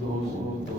202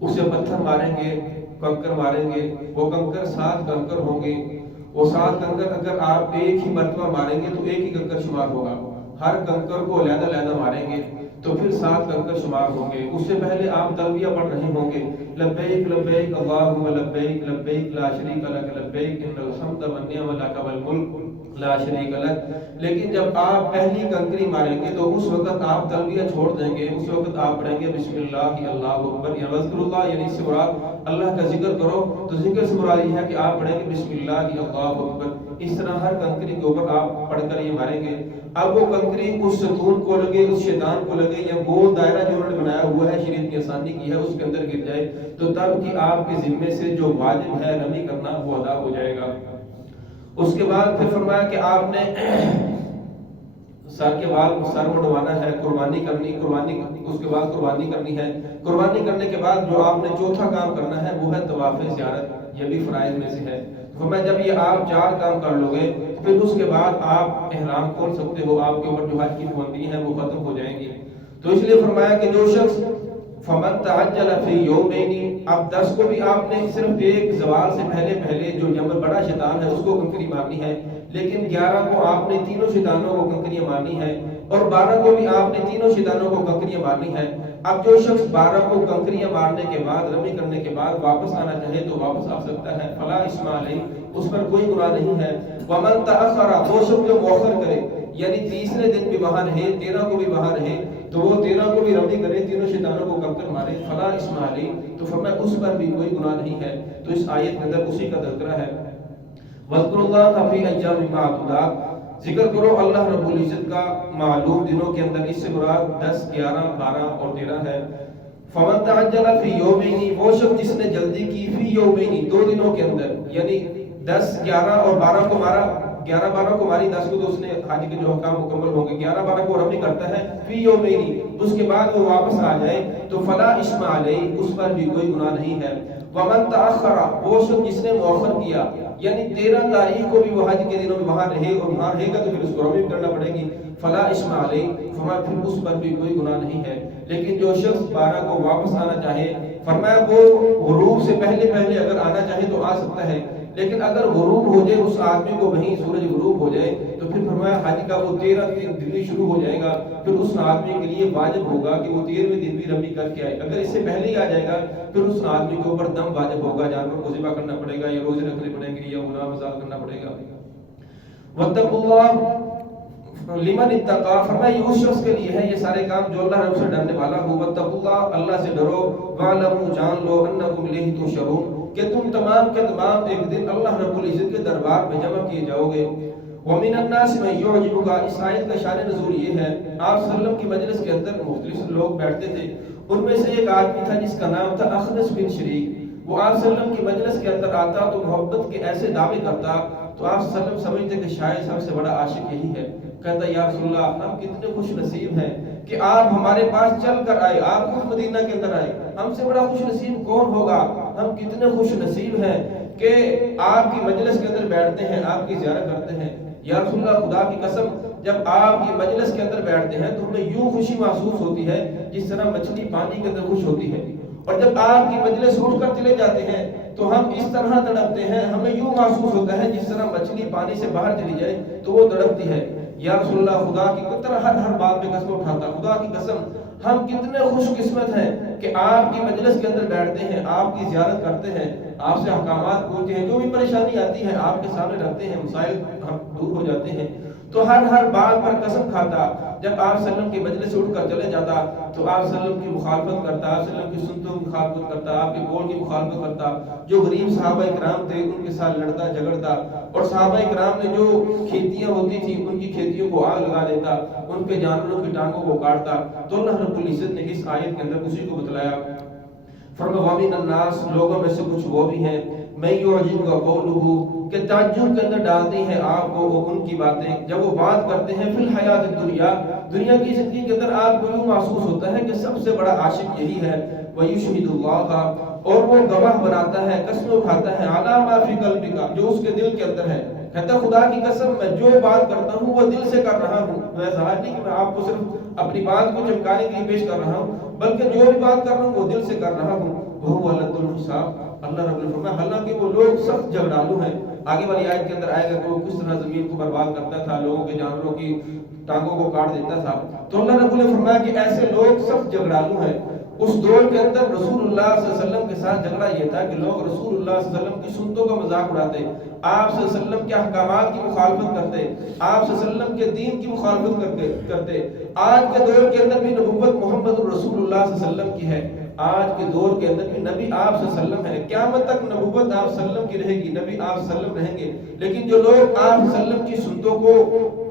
اسے پتھر ماریں گے، کنکر ماریں گے، وہ کنکر 7 کنکر ہوں گے، وہ 7 کنکر اگر آپ ایک ہی مرتبہ ماریں گے تو ایک ہی کنکر شمار ہوگا، ہر کنکر کو علیحدہ علیحدہ ماریں گے تو پھر 7 کنکر شمار ہوں گے۔ اس سے پہلے آپ تلبیہ پڑھ رہے ہوں گے، لبیک لبیک اللہم لبیک لبیک لا شریک لک لبیک ان الحمد والنعمۃ لک والملک لا شریک لک۔ لیکن جب آپ پہلی کنکری ماریں گے تو اس وقت آپ تلبیہ چھوڑ دیں گے، اس وقت آپ پڑھیں گے بسم اللہ اللہ اکبر، یا وذکر اللہ، یعنی اس سے مراد اللہ کا ذکر کرو، تو ذکر سے مراد یہ ہے کہ آپ پڑھیں گے بسم اللہ اللہ اکبر۔ اس طرح ہر کنکری کے اوپر آپ پڑھ کر یہ ماریں گے۔ اب وہ کنکری اس ستون کو لگے، اس شیطان کو لگے، یا گول دائرہ جو انہوں نے بنایا ہوا ہے، شریعت کی آسانی کی ہے، اس کے اندر گر جائے تو تب کہ آپ کے ذمے سے جو واجب ہے رمی کرنا وہ ادا ہو جائے گا۔ اس کے بعد پھر فرمایا کہ آپ نے سر کے بال سر مڈوانا ہے، قربانی کرنی، اس کے بعد قربانی کرنی ہے۔ قربانی کرنے کے بعد جو آپ نے چوتھا کام کرنا ہے وہ ہے طواف زیارت، یہ بھی فرائض میں سے ہے۔ فرمایا جب یہ آپ 4 کام کر لو گے پھر اس کے بعد آپ احرام کھول سکتے ہو، آپ کے اوپر جو حج کی پابندی ہیں وہ ختم ہو جائیں گی۔ تو اس لیے فرمایا کہ جو شخص فمن تعجل فی یومین، اب 10 کو بھی آپ نے صرف ایک زوال سے پہلے جو جمر بڑا شیطان ہے اس کو کنکری مارنی ہے، لیکن 11 کو آپ نے تینوں شیطانوں کو کنکریاں مارنی ہے، اور 12 کو بھی آپ نے تینوں شیطانوں کو کنکریاں مارنی ہے۔ اب جو شخص 12 کو کنکریاں مارنے کے بعد، رمی کرنے کے بعد واپس آنا چاہے تو واپس آ سکتا ہے، فلا اسم علیہ، اس پر کوئی گناہ نہیں ہے۔ ومن تأخر، وہ شخص جو مؤخر کرے یعنی تیسرے دن بھی وہاں رہے، 13 کو بھی وہاں رہے، تو وہ 13 کو بھی رمی کرے، تینوں شیطانوں کو کنکر مارے، فلا اسم علیہ، تو فرمایا اس پر بھی کوئی گناہ نہیں ہے۔ تو اس آیت کے اندر اسی کا تذکرہ ہے۔ وَاذْكُرُوا اللَّهَ فِي أَيَّامٍ مَّعْدُودَاتٍ، ذکر کرو اللہ رب العزت کا معلوم دنوں کے اندر، اس سے مراد 10، 11، 12 اور 13 ہے۔ فَمَن تَعَجَّلَ فِي يَوْمَيْنِ، وہ شخص جس نے جلدی کی، فی یومین، 2 دنوں کے اندر، یعنی 10، 11 اور 12 کو مارا، 11، 12 کو ماری، 10 کو تو اس نے حج کے جو حکام مکمل ہوں گے، 11، 12 کو رمی کرتا ہے فی یومین، اس کے بعد وہ واپس آ جائے تو فلا اسم علیہ، اس پر بھی کوئی گناہ نہیں ہے۔ ومن تأخر، وہ شخص جس نے مؤخر کیا، یعنی 13 تاریخ کو بھی وہ حج کے دنوں میں وہاں رہے اور وہاں رہے گا تو پھر اس کو رمی کرنا پڑے گی، فلا اسم علیہ، فرمایا پھر اس پر بھی کوئی گناہ نہیں ہے۔ لیکن جو شخص 12 کو واپس آنا چاہے، فرمایا وہ غروب سے پہلے اگر آنا چاہے تو آ سکتا ہے، لیکن اگر غروب ہو جائے اس آدمی کو، وہیں سورج غروب ہو جائے تو پھر فرمایا حج کا وہ 13 دن شروع ہو جائے گا، پھر اس آدمی کے لیے واجب ہوگا کہ وہ 13ویں دن بھی رمی کر کے آئے۔ اگر اس سے پہلے ہی آ جائے گا پھر اس آدمی کے اوپر دم واجب ہوگا، جانور کو ذبح کرنا پڑے گا، یا روزے رکھنے پڑیں گے، یا گناہ مزال کرنا پڑے گا۔ واتقوا اللہ لمن اتقا، فرمایا یہ اس شخص کے لیے ہے یہ سارے کام جو اللہ رب سے ڈرنے والا ہو۔ واتقوا اللہ، اللہ سے ڈرو، وَاعْلَمُوا، جان لو، انکم الیہ تحشرون، کہ تم تمام کے تمام ایک دن اللہ رب العزت کے دربار میں جمع کیے جاؤ گے۔ وَمِنَ النَّاسِ مَن يُعْجِبُكَ، اس آیت کا شان نزول یہ ہے، آپ صلی اللہ علیہ وسلم کی مجلس کے اندر مختلف لوگ بیٹھتے تھے، ان میں سے ایک آدمی تھا جس کا نام تھا اخنس بن شریک، وہ آپ صلی اللہ علیہ وسلم کی مجلس کے اندر آتا تو محبت کے ایسے دعوے کرتا تو آپ صلی اللہ علیہ وسلم سمجھتے کہ شاید سب سے بڑا عاشق یہی ہے۔ کہتا یا رسول اللہ، ہم کتنے خوش نصیب ہیں کہ آپ ہمارے پاس چل کر آئے، آپ خود مدینہ کے اندر آئے، ہم سے بڑا خوش نصیب کون ہوگا؟ ہم کتنے خوش نصیب ہیں کہ آپ کی مجلس کے اندر بیٹھتے ہیں، آپ کی زیارت کرتے ہیں۔ یا رسول اللہ، خدا کی قسم جب آپ کی مجلس کے اندر بیٹھتے ہیں تو ہمیں یوں خوشی محسوس ہوتی ہے جس طرح مچھلی پانی کے اندر خوش ہوتی ہے، اور جب آپ کی مجلس اٹھ کر چلے جاتے ہیں تو ہم اس طرح تڑپتے ہیں، ہمیں یوں محسوس ہوتا ہے جس طرح مچھلی پانی سے باہر چلی جائے تو وہ تڑپتی ہے۔ یا رسول اللہ، خدا کی قسم، ہر بات میں قسم اٹھاتا، خدا کی قسم ہم کتنے خوش قسمت ہیں کہ آپ کی مجلس کے اندر بیٹھتے ہیں، آپ کی زیارت کرتے ہیں، آپ سے احکامات پوچھتے ہیں، جو بھی پریشانی آتی ہے آپ کے سامنے رکھتے ہیں، مسائل ہم دور ہو جاتے ہیں۔ تو ہر بات پر قسم کھاتا، جب آپ صلی اللہ علیہ وسلم کی مجلس سے اٹھ کر چلے جاتا تو آپ صلی اللہ علیہ وسلم کی مخالفت کرتا، آپ صلی اللہ علیہ وسلم کی سنتوں کی مخالفت کرتا، آپ کے قول کی مخالفت کرتا، جو غریب صحابہ کرام تھے ان کے ساتھ لڑتا جھگڑتا، اور صحابہ کرام نے جو کھیتیاں ہوتی تھی ان کی کھیتیوں کو آگ لگا دیتا، ان کے جانوروں کی ٹانگوں کو کاٹتا۔ تو اللہ رب العزت نے اس آیت کے اندر اسی کو بتلایا، فرمایا وَمِنَ النَّاسِ، لوگوں میں سے کچھ وہ بھی ہیں، مَن يُعْجِبُكَ قَوْلُهُ، کہ تعجب کے اندر ڈالتی ہیں آپ کو وہ ان کی باتیں جب وہ بات کرتے ہیں، فی الحیات الدنیا، دنیا کی زندگی کے اندر آپ کو یوں محسوس ہوتا ہے کہ سب سے بڑا عاشق یہی ہے، وَيُشْهِدُ اللَّهَ، اور وہ گواہ بناتا ہے، قسم اٹھاتا ہے، عَلَىٰ مَا فِي قَلْبِكَ، جو اس کے دل کے اندر ہے، کہتا خدا کی قسم میں جو بات کرتا ہوں وہ دل سے کر رہا ہوں، میں ظاہر نہیں کہ میں آپ کو صرف اپنی بات کو چمکانے کے لیے پیش کر رہا ہوں، بلکہ جو بھی بات کر رہا ہوں وہ دل سے کر رہا ہوں، وہ لد الحساب۔ اللہ رب نے فرمایا حالانکہ وہ لوگ سخت جھگڑالو ہیں، آگے والی آیت کے اندر آئے گا کہ وہ کس طرح زمین کو برباد کرتا تھا، لوگوں کے جانوروں کی ٹانگوں کو کاٹ دیتا تھا، تو اللہ رب نے فرمایا کہ ایسے لوگ سخت جھگڑالو ہیں۔ اس دور کے اندر رسول اللہ صلی اللہ علیہ وسلم کے ساتھ جھگڑا یہ تھا کہ لوگ رسول اللہ صلی اللہ علیہ وسلم کی سنتوں کا مذاق اڑاتے، آپ صلی اللہ علیہ وسلم کے احکامات کی مخالفت کرتے، آپ صلی اللہ علیہ وسلم کے دین کی مخالفت کرتے۔ آج کے دور کے اندر بھی نبوت محمد رسول اللہ صلی اللہ علیہ وسلم کی ہے، آج کے دور کے اندر بھی نبی آپ صلی اللہ علیہ وسلم ہے، قیامت تک نبوت آپ صلی اللہ علیہ وسلم کی رہے گی، نبی آپ صلی اللہ علیہ وسلم رہیں گے۔ لیکن جو لوگ آپ صلی اللہ علیہ وسلم کی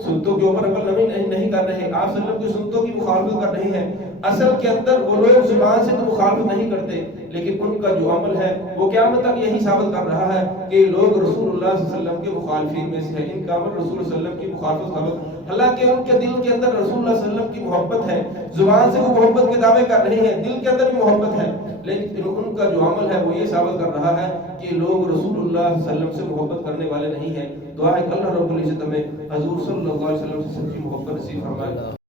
سنتوں کے اوپر عمل نہیں کر رہے، آپ صلی اللہ علیہ وسلم کی سنتوں کی مخالفت کر رہے ہیں، اصل کے اندر وہ لوگ زبان سے تو مخالفت نہیں کرتے، لیکن ان کا جو عمل ہے وہ قیامت تک یہی ثابت کر رہا ہے کہ لوگ رسول اللہ صلی اللہ علیہ وسلم کے مخالفین میں سے ہیں، ان کا عمل رسول اللہ صلی اللہ علیہ وسلم کی مخالفت ثابت، حالانکہ ان کے دل کے اندر رسول اللہ صلی اللہ علیہ وسلم کی محبت ہے، زبان سے وہ محبت کے دعوے کر رہے ہیں، دل کے اندر بھی محبت ہے، لیکن ان کا جو عمل ہے وہ یہ ثابت کر رہا ہے کہ لوگ رسول اللہ صلی اللہ علیہ وسلم سے محبت کرنے والے نہیں ہیں۔ دعا ہے کہ اللہ رب العزت ہمیں حضور صلی اللہ علیہ وسلم سے سچی محبت نصیب فرمائے۔